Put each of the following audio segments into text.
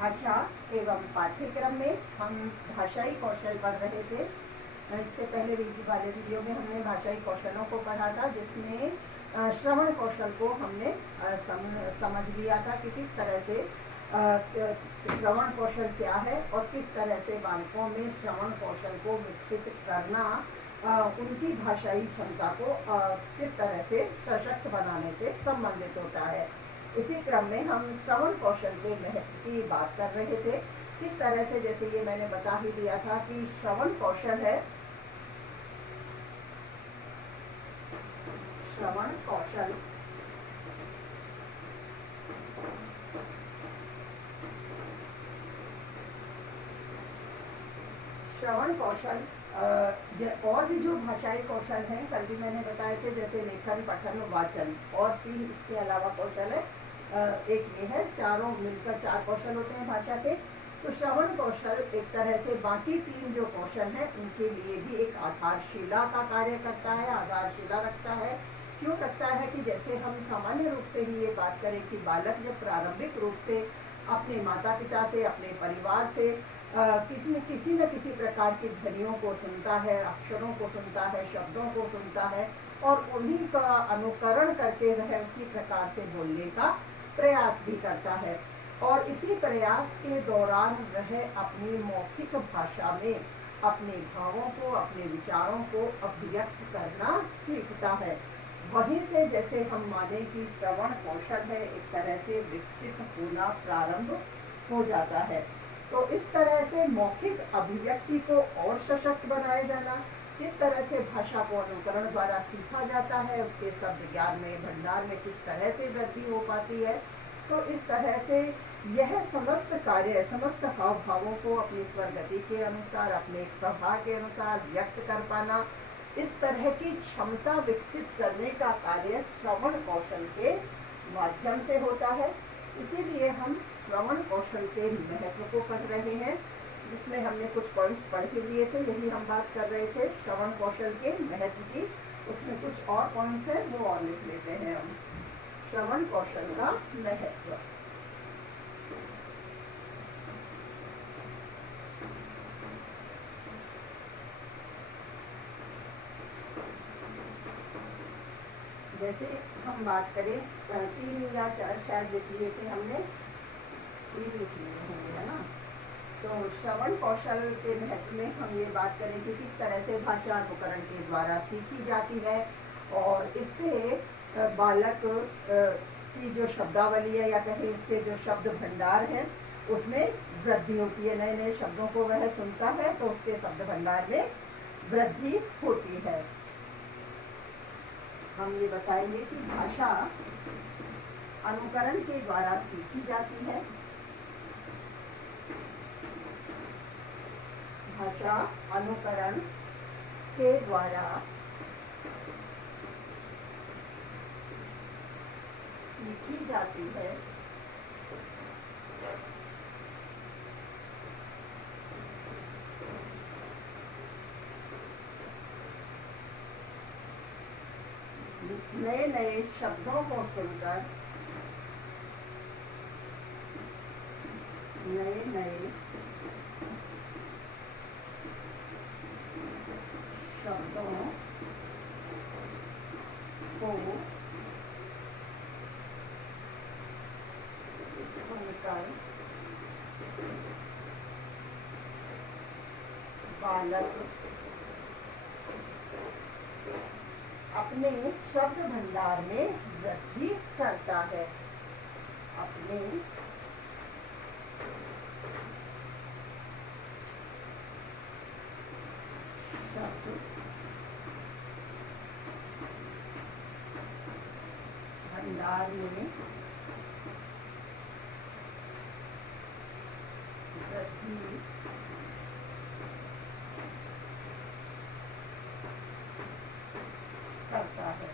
भाषा एवं पाठ्यक्रम में हम भाषाई कौशल पढ़ रहे थे। इससे पहले वाले वीडियो में हमने भाषाई कौशलों को पढ़ा था, जिसमें श्रवण कौशल को हमने समझ लिया था कि किस तरह से श्रवण कौशल क्या है और किस तरह से बालकों में श्रवण कौशल को विकसित करना उनकी भाषाई क्षमता को किस तरह से सशक्त बनाने से संबंधित होता है। इसी क्रम में हम श्रवण कौशल के महत्व की बात कर रहे थे। किस तरह से, जैसे ये मैंने बता ही दिया था कि श्रवण कौशल है, श्रवण कौशल श्रवण कौशल और भी जो भाषाई कौशल हैं कल भी मैंने बताए थे, जैसे लेखन, पठन, वाचन, और 3 इसके अलावा कौशल है। एक ये है, चारों मिलकर 4 कौशल होते हैं भाषा के। तो श्रवण कौशल एक तरह से बाकी 3 जो कौशल हैं उनके लिए भी एक आधारशिला का कार्य करता है, आधारशिला रखता है। क्यों रखता है कि जैसे हम सामान्य रूप से ही ये बात करें कि बालक जब प्रारंभिक रूप से अपने माता पिता से, अपने परिवार से किसी न किसी प्रकार की ध्वनियों को सुनता है, अक्षरों को सुनता है, शब्दों को सुनता है और उन्हीं का अनुकरण करके वह उसी प्रकार से बोलने का प्रयास भी करता है। और इसी प्रयास के दौरान वह अपनी मौखिक भाषा में अपने भावों को, अपने विचारों को अभिव्यक्त करना सीखता है। वहीं से जैसे हम माने कि श्रवण कौशल है एक तरह से विकसित होना प्रारंभ हो जाता है। तो इस तरह से मौखिक अभिव्यक्ति को और सशक्त बनाया जाना, किस तरह से भाषा को अनुकरण द्वारा सीखा जाता है, उसके शब्द ज्ञान में, भंडार में किस तरह से वृद्धि हो पाती है। तो इस तरह से यह समस्त कार्य, समस्त हाव भावों को अपनी स्वर गति के अनुसार, अपने प्रभाव के अनुसार व्यक्त कर पाना, इस तरह की क्षमता विकसित करने का कार्य श्रवण कौशल के माध्यम से होता है। इसीलिए हम श्रवण कौशल के महत्व को पढ़ रहे हैं, जिसमें हमने कुछ पॉइंट्स पढ़ के लिए थे, यही हम बात कर रहे थे श्रवण कौशल के महत्व की। उसमें कुछ और पॉइंट्स हैं, वो और लिख लेते हैं हम। श्रवण कौशल का महत्व, जैसे हम बात करें 3 या 4 शायद लिख लिए थे हमने, 3 लिख लिए होंगे, है ना। तो श्रवण कौशल के महत्व में हम ये बात करें कि किस तरह से भाषा अनुकरण के द्वारा सीखी जाती है और इससे बालक की जो शब्दावली है या कहें उसके जो शब्द भंडार है उसमें वृद्धि होती है। नए नए शब्दों को वह सुनता है तो उसके शब्द भंडार में वृद्धि होती है। हम ये बताएंगे कि भाषा अनुकरण के द्वारा सीखी जाती है। भाषा अनुकरण के द्वारा सीखी जाती है। नए नए शब्दों को सुनकर, नए नए शब्दों को सुनकर बालक अपने शब्द भंडार में वृद्धि करता है। अपने शब्द भंडार में वृद्धि करता है।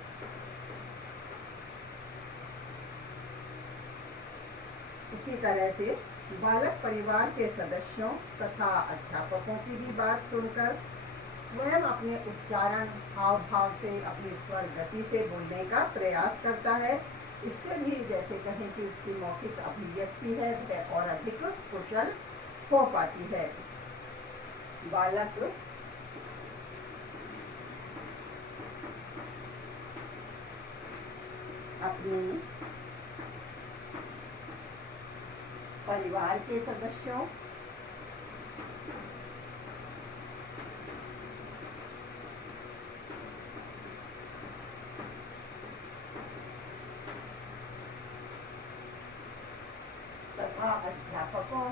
इसी तरह से बालक परिवार के सदस्यों तथा अध्यापकों की भी बात सुनकर स्वयं अपने उच्चारण, हाव भाव से, अपनी स्वर गति से बोलने का प्रयास करता है। इससे भी जैसे कहें कि उसकी मौखिक अभिव्यक्ति है वह और अधिक कुशल हो पाती है। बालक अपने परिवार के सदस्यों तथा अध्यापकों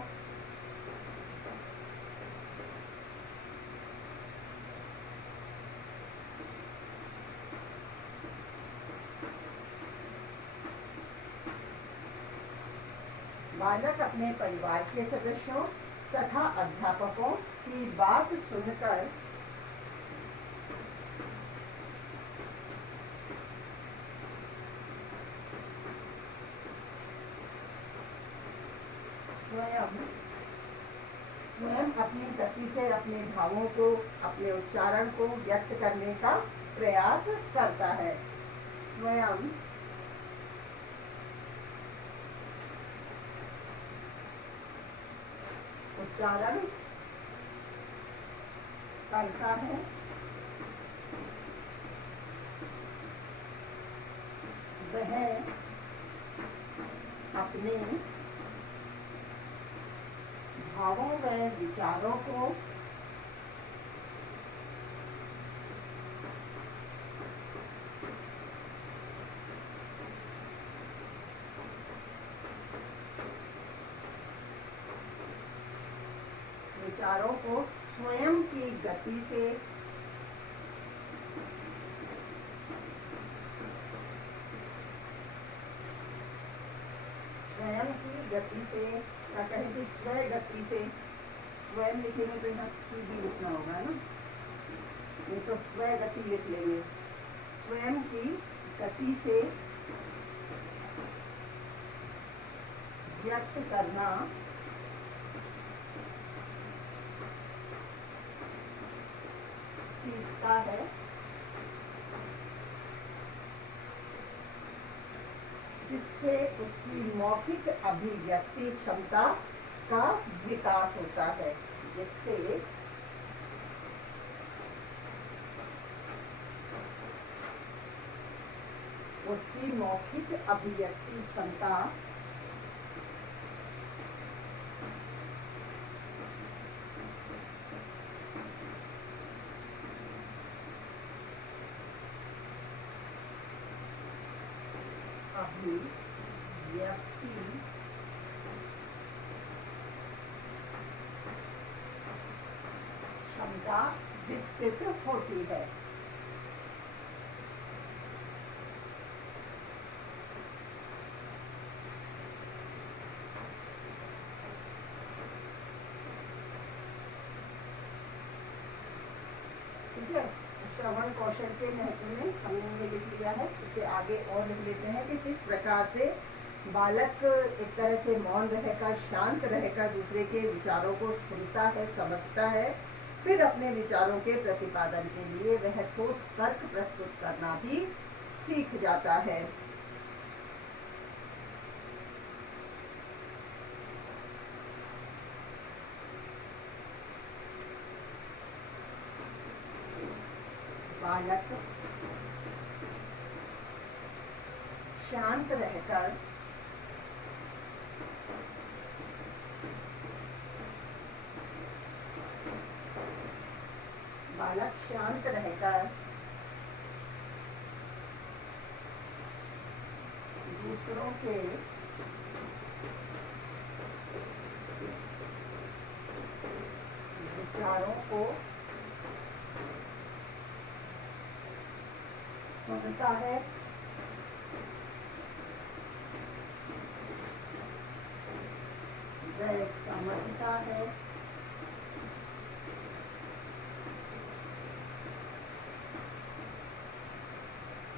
बालक अपने परिवार के सदस्यों तथा अध्यापकों की बात सुनकर स्वयं अपनी गति से अपने भावों को, अपने उच्चारण को व्यक्त करने का प्रयास करता है। स्वयं उच्चारण करता है, वह अपने भावों व विचारों को स्वयं की गति से क्या कहें कि स्व गति से, स्वयं लिखेंगे तो यहाँ की भी लिखना होगा ना, नहीं तो स्व गति लिख लेंगे। स्वयं की गति से व्यक्त करना सीखता है, जिससे उसकी मौखिक अभिव्यक्ति क्षमता का विकास होता है, जिससे उसकी मौखिक अभिव्यक्ति क्षमता अभिव्यक्ति क्षमता विकसित होती है। ठीक है, श्रवण कौशल के महत्व में हमने ये लिख लिया है। इससे आगे और लिख लेते हैं कि किस प्रकार से बालक एक तरह से मौन रहकर, शांत रहकर दूसरे के विचारों को सुनता है, समझता है, फिर अपने विचारों के प्रतिपादन के लिए वह ठोस तर्क प्रस्तुत करना भी सीख जाता है। बालक शांत रहकर दूसरों के विचारों को सुनता है, वह समझता है,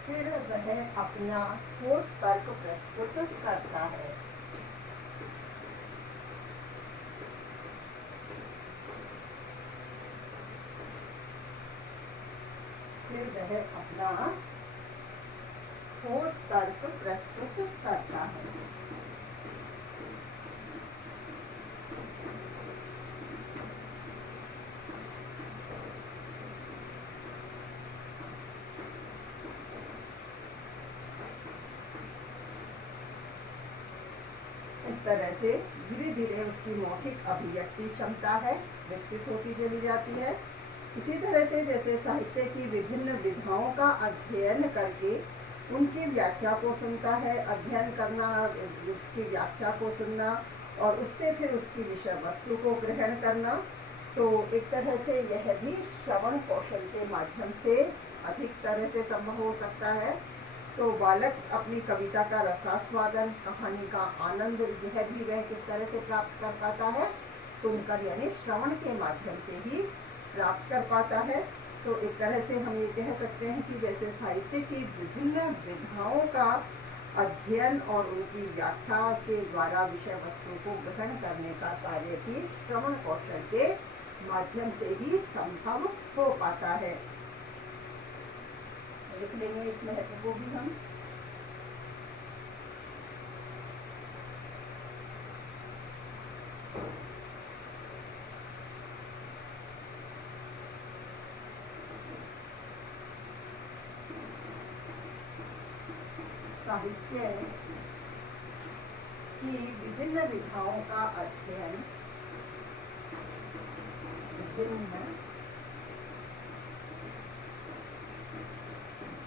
फिर वह अपना ठोस तर्क प्रस्तुत करता है। ठोस तर्क प्रस्तुत करता है। इस तरह से धीरे धीरे उसकी मौखिक अभिव्यक्ति क्षमता है विकसित होती चली जाती है। इसी तरह से जैसे साहित्य की विभिन्न विधाओं का अध्ययन करके उनकी व्याख्या को सुनता है, अध्ययन करना, उसकी व्याख्या को सुनना और उससे फिर उसकी विषय वस्तु को ग्रहण करना, तो एक तरह से यह भी श्रवण कौशल के माध्यम से अधिक तरह से संभव हो सकता है। तो बालक अपनी कविता का रसास्वादन, कहानी का आनंद, यह भी वह किस तरह से प्राप्त कर पाता है, सुनकर यानी श्रवण के माध्यम से ही प्राप्त कर पाता है। तो एक तरह से हम ये कह सकते हैं कि जैसे साहित्य की विभिन्न विधाओं का अध्ययन और उनकी व्याख्या के द्वारा विषय वस्तु को ग्रहण करने का कार्य भी श्रवण कौशल के माध्यम से ही संभव हो पाता है। लिख लेंगे इस महत्व को भी हम। साहित्य की विभिन्न विधाओं का अध्ययन, विभिन्न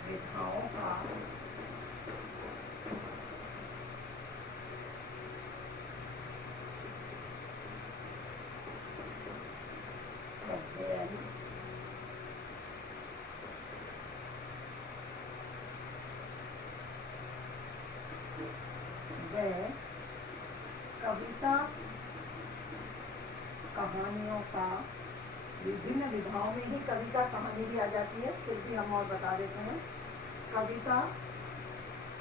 विधाओं का अध्ययन कविता कहानियों का, विभिन्न विधाओं में ही कविता कहानी भी आ जाती है, फिर भी हम और बता देते हैं। कविता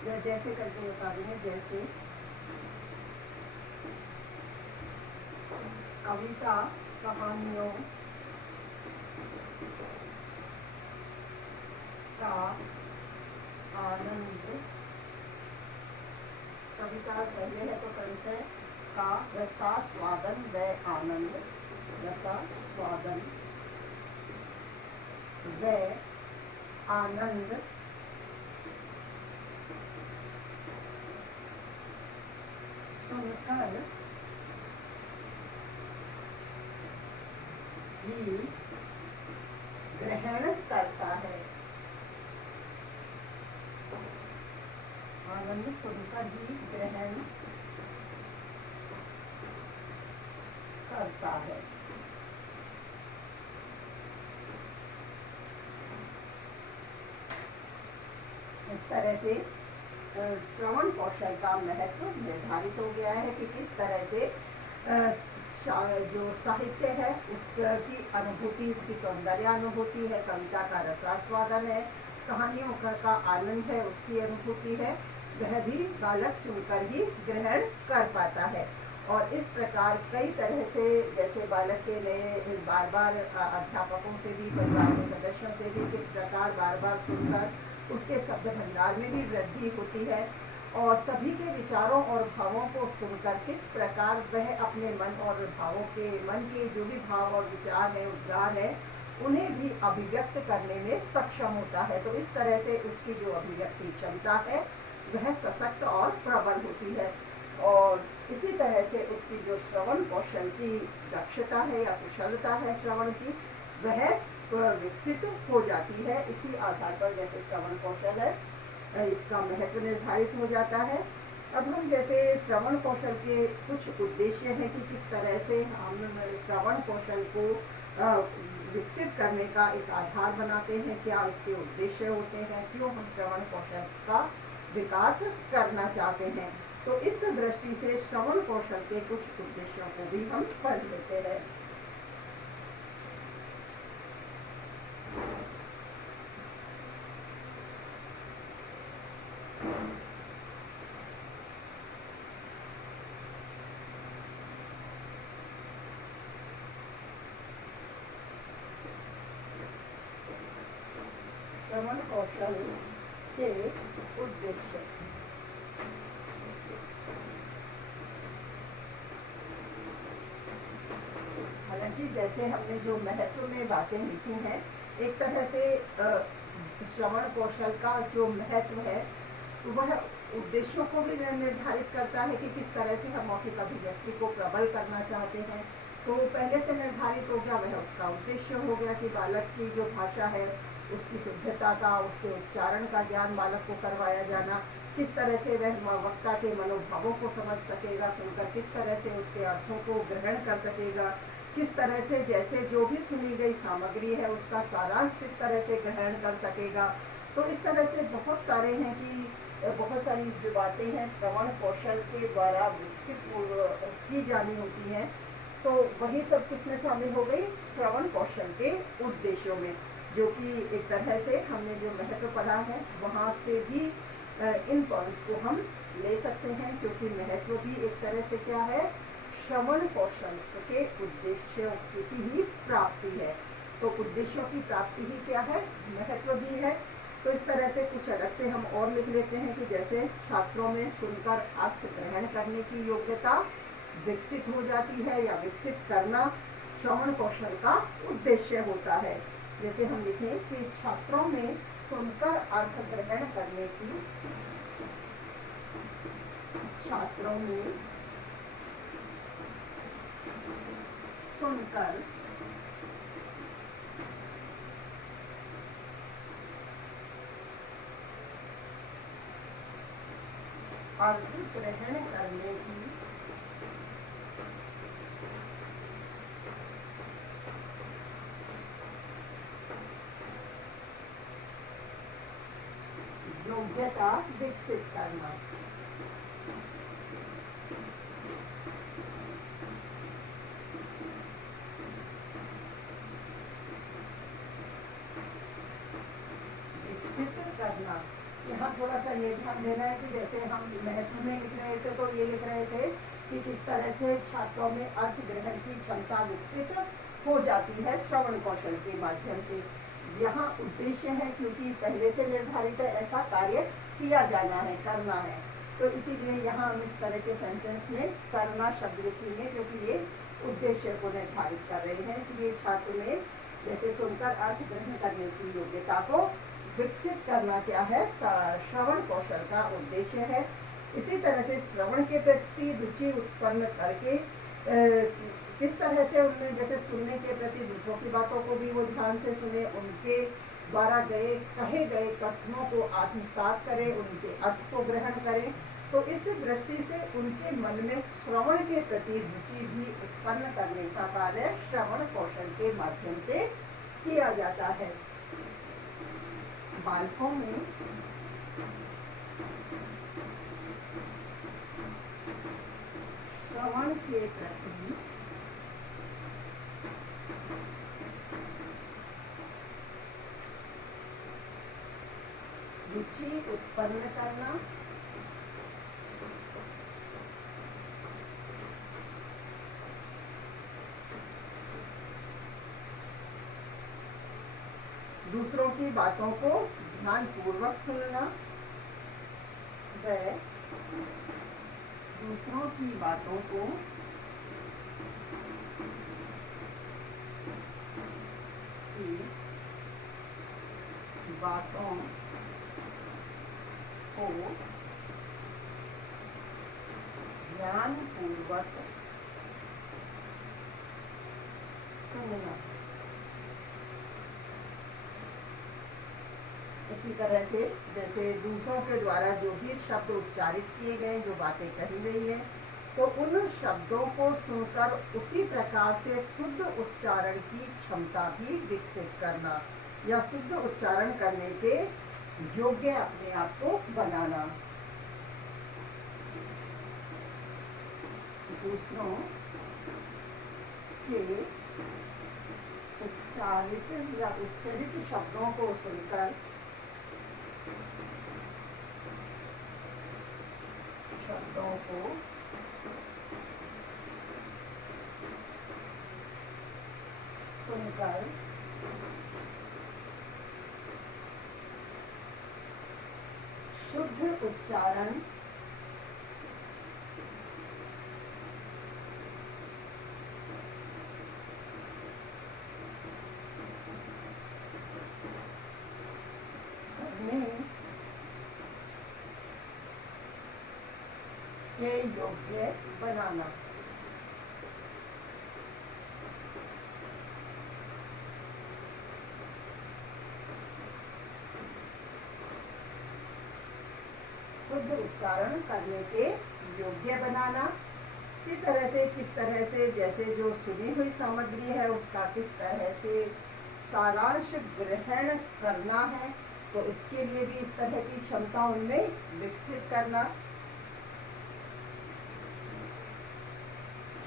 या जैसे करके बता देंगे, जैसे कविता कहानियों का आनंद, कविता पहले है तो कविता का रसास्वादन व आनंद, रसास्वादन व आनंद सुनकर ही ग्रहण करता है। आनंद सुनकर ही ग्रहण करता है। इस तरह से श्रवण कौशल का महत्व निर्धारित हो गया है कि किस तरह से जो साहित्य है उसकी अनुभूति, उसकी सौंदर्य अनुभूति है, कविता का रसास्वादन है, कहानियों का आनंद है, उसकी अनुभूति है, वह भी बालक सुनकर ही ग्रहण कर पाता है। और इस प्रकार कई तरह से जैसे बालक के लिए बार बार अध्यापकों से भी, परिवार के सदस्यों से भी किस प्रकार बार बार सुनकर उसके शब्द भंडार में भी वृद्धि होती है और सभी के विचारों और भावों को सुनकर किस प्रकार वह अपने मन और भावों के, मन के जो भी भाव और विचार है, उद्गार है, उन्हें भी अभिव्यक्त करने में सक्षम होता है। तो इस तरह से उसकी जो अभिव्यक्ति क्षमता है वह सशक्त और प्रबल होती है और इसी तरह से उसकी जो श्रवण कौशल की दक्षता है या कुशलता है श्रवण की, वह विकसित हो जाती है। इसी आधार पर जैसे श्रवण कौशल है इसका महत्व निर्धारित हो जाता है। अब हम जैसे श्रवण कौशल के कुछ उद्देश्य हैं कि किस तरह से हम श्रवण कौशल को विकसित करने का एक आधार बनाते हैं, क्या इसके उद्देश्य होते हैं, क्यों हम श्रवण कौशल का विकास करना चाहते हैं। तो इस दृष्टि से श्रवण कौशल के कुछ उद्देश्यों को भी हम पढ़ लेते हैं। श्रवण कौशल के उद्देश्य। हालांकि जैसे हमने जो महत्व में बातें लिखी हैं, एक तरह से श्रवण कौशल का जो महत्व है वह उद्देश्यों को भी निर्धारित करता है कि किस तरह से हम मौखिक अभिव्यक्ति को प्रबल करना चाहते हैं। तो पहले से निर्धारित हो गया, वह उसका उद्देश्य हो गया कि बालक की जो भाषा है उसकी शुद्धता का, उसके उच्चारण का ज्ञान बालक को करवाया जाना, किस तरह से वह वक्ता के मनोभावों को समझ सकेगा, सुनकर किस तरह से उसके अर्थों को ग्रहण कर सकेगा, किस तरह से जैसे जो भी सुनी गई सामग्री है उसका सारांश किस तरह से ग्रहण कर सकेगा। तो इस तरह से बहुत सारे हैं कि बहुत सारी जो बातें हैं श्रवण कौशल के द्वारा विकसित की जानी होती हैं। तो वही सब किसमें शामिल हो गई, श्रवण कौशल के उद्देश्यों में, जो कि एक तरह से हमने जो महत्व पढ़ा है वहाँ से भी इन पॉइंट्स को हम ले सकते हैं, क्योंकि महत्व भी एक तरह से क्या है, श्रवण कौशल के उद्देश्यों की ही प्राप्ति है। तो उद्देश्यों की प्राप्ति ही क्या है, महत्व भी है। तो इस तरह से कुछ अलग से हम और लिख लेते हैं कि जैसे छात्रों में सुनकर अर्थ ग्रहण करने की योग्यता विकसित हो जाती है, या विकसित करना श्रवण कौशल का उद्देश्य होता है। जैसे हम लिखें कि छात्रों में सुनकर अर्थ ग्रहण करने की, छात्रों में सुनकर अर्थ ग्रहण करने की योग्यता विकसित करना। विकसित करना, यहाँ थोड़ा सा ये ध्यान देना है कि जैसे हम महत्व में लिख रहे थे तो ये लिख रहे थे कि किस तरह से छात्रों में अर्थ ग्रहण की क्षमता विकसित हो जाती है श्रवण कौशल के माध्यम से। यहाँ उद्देश्य है क्योंकि पहले से निर्धारित है, ऐसा कार्य किया जाना है, करना है। तो इसीलिए यहाँ हम इस तरह के सेंटेंस में करना शब्द लिखेंगे, क्योंकि ये उद्देश्य को निर्धारित कर रहे हैं। इसलिए छात्र में जैसे सुनकर अर्थ ग्रहण करने की योग्यता को विकसित करना क्या है, श्रवण कौशल का उद्देश्य है। इसी तरह से श्रवण के प्रति रुचि उत्पन्न करके किस तरह से उनमें जैसे सुनने के प्रति दूसरों की बातों को भी वो ध्यान से सुने, उनके द्वारा कहे गए कथनों को आत्मसात करें, उनके अर्थ को ग्रहण करें। तो इस दृष्टि से उनके मन में श्रवण के प्रति रुचि भी उत्पन्न करने का कार्य श्रवण कौशल के माध्यम से किया जाता है। बालकों में श्रवण के प्रति रुचि उत्पन्न करना, दूसरों की बातों को ध्यानपूर्वक सुनना, व दूसरों की बातों को ध्यानपूर्वक सुनना। इसी तरह से जैसे दूसरों के द्वारा जो भी शब्द उच्चारित किए गए, जो बातें कही गई है, तो उन शब्दों को सुनकर उसी प्रकार से शुद्ध उच्चारण की क्षमता भी विकसित करना, या शुद्ध उच्चारण करने के योग्य अपने आप को बनाना। दूसरों के उच्चारित या उच्चरित शब्दों को सुनकर शुद्ध उच्चारण करने के योग्य बनाना। शुद्ध उच्चारण करने के योग्य बनाना। इसी तरह से किस तरह से, जैसे जो सुनी हुई सामग्री है उसका किस तरह से सारांश ग्रहण करना है, तो इसके लिए भी इस तरह की क्षमता उनमें विकसित करना।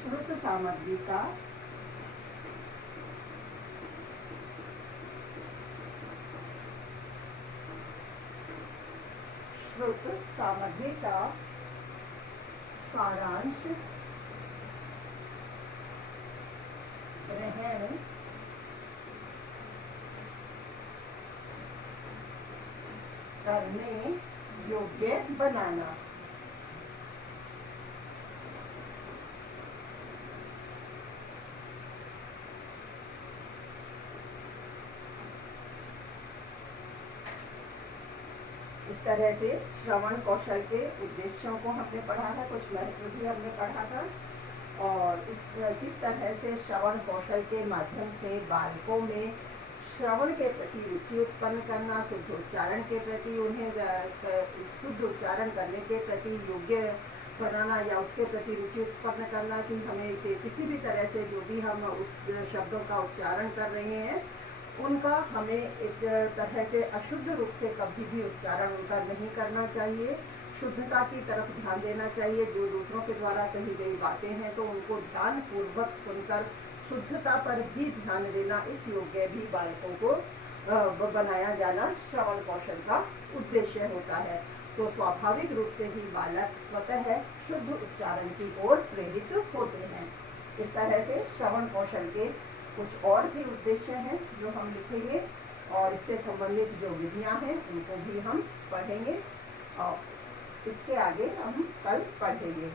श्रुत सामग्री का सामग्री का सारांश ग्रहण करने योग्य बनाना। इस तरह से श्रवण कौशल के उद्देश्यों को हमने पढ़ा है, कुछ महत्व भी हमने पढ़ा था, और किस तरह से श्रवण कौशल के माध्यम से बालकों में श्रवण के प्रति रुचि उत्पन्न करना, शुद्ध उच्चारण के प्रति उन्हें शुद्ध उच्चारण करने के प्रति योग्य बनाना या उसके प्रति रुचि उत्पन्न करना कि हमें किसी भी तरह से जो भी हम शब्दों का उच्चारण कर रहे हैं उनका हमें एक तरह से अशुद्ध रूप से कभी भी उच्चारण उनका नहीं करना चाहिए। शुद्धता की तरफ ध्यान देना चाहिए। जो दूसरों के द्वारा कही गई बातें हैं तो उनको ध्यानपूर्वक सुनकर शुद्धता पर भी ध्यान देना, इस योग्य भी बालकों को बनाया जाना श्रवण कौशल का उद्देश्य होता है। तो स्वाभाविक रूप से ही बालक स्वतः शुद्ध उच्चारण की ओर प्रेरित होते हैं। इस तरह से श्रवण कौशल के कुछ और भी उद्देश्य हैं जो हम लिखेंगे, और इससे संबंधित जो विधियां हैं उनको भी हम पढ़ेंगे, और इसके आगे हम कल पढ़ेंगे।